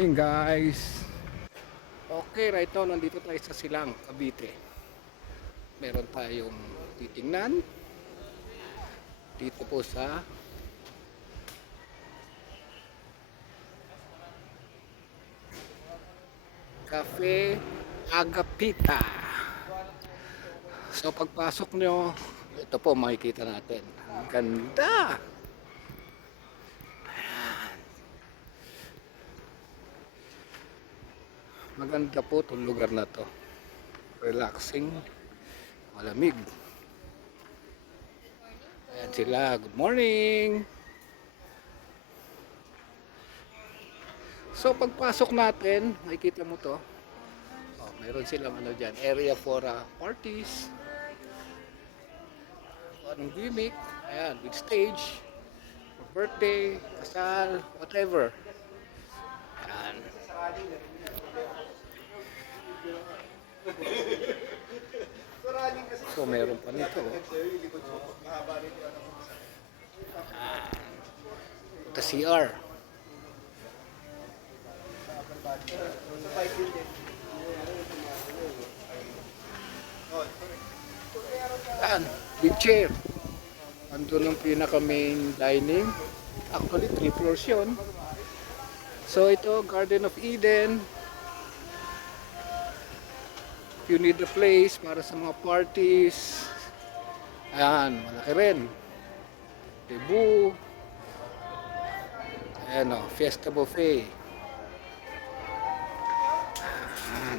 morning guys. Okay, right now nandito tayo sa Silang, Cavite. Meron tayong titingnan dito po sa Cafe Agapita. So pagpasok nyo, ito po makikita natin. Ang ganda! Maganda po itong lugar na to. Relaxing, malamig. Ayan sila, good morning! So pagpasok natin, makikita mo to. Oh, meron silang ano dyan, area for parties. Anong gimmick, ayan, with stage, for birthday, kasal, whatever. Ayan. So meron pa nito. Ito CR. Yan, big chair. Andun ang pinaka main dining. Actually 3 floors yun. So ito, Garden of Eden. You need a place para sa mga parties. Ayan, malaki rin. Cebu. Ayan o, Fiesta Buffet. Ayan.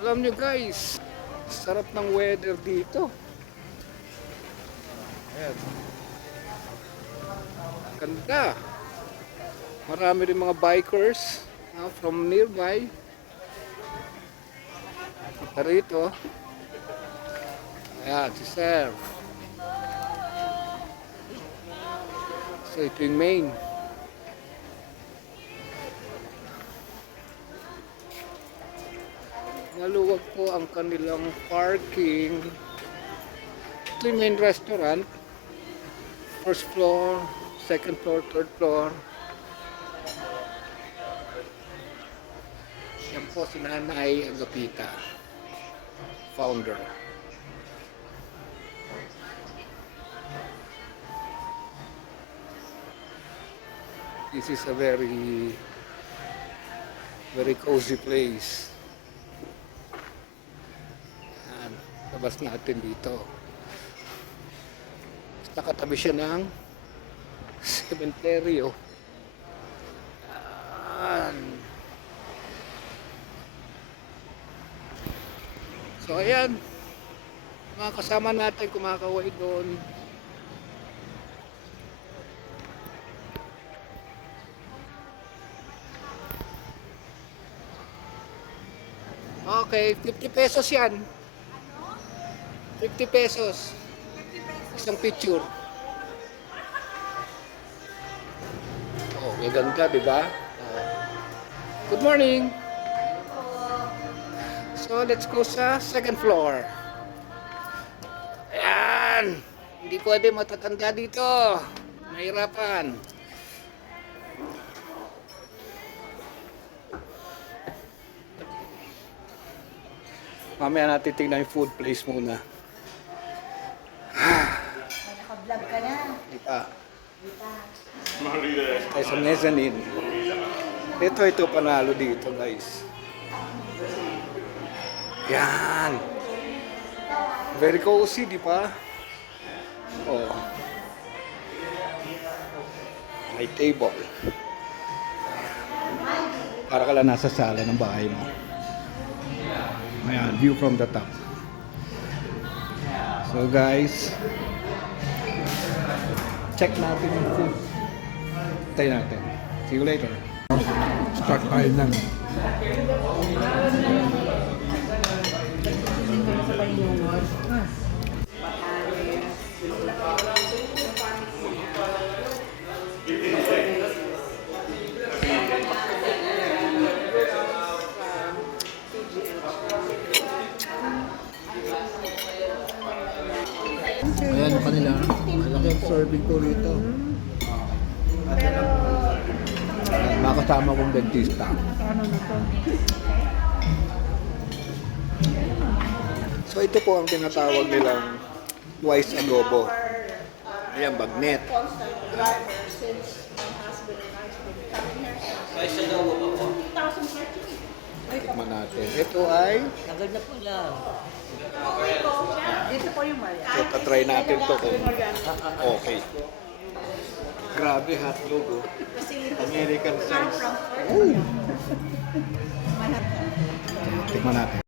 Alam nyo guys, sarap ng weather dito. Ayan. Ganda. Marami rin mga bikers from nearby. Rito. Ayan, si Sir. So ito yung main. Maluwag po ang kanilang parking. Ito yung main restaurant. First floor, second floor, third floor. Yan po si Nanay Agapita, founder. This is a very cozy place. Yan, labas natin dito. Nakatabi siya ng sementeryo. Yan. So ayan, mga kasama natin kumakaway doon. Okay, 50 pesos yan. 50 pesos. Isang picture. Oh, may ganda, di ba? Good morning. So let's go sa second floor. Ayan. Hindi pwede matatanda dito. Mahirapan. Mamaya natin tingnan yung food place muna. Naka-vlog ka na. Di pa. Tayo sa mezzanine. Ito panalo dito guys. Yan. Very cozy, di ba? Oh. May table. Para ka lang nasa sala ng bahay mo. Ayan, view from the top. So guys, check natin yung food. Tayo natin. See you later. Start tayo ng Ayan yung kanila. Malaki ang service. silipin ko rito. Makasama kong dentista. Ano na to? So ito po ang tinatawag nilang twice adobo. Ayan, bagnet. Constant driver since my husband and I have been coming here since 2013. Tikman natin. Ito ay, Tagal na po lang. Dito po yung Maria. so tatry natin to kung okay. Grabe, hotdog oh. American size. Tikman natin.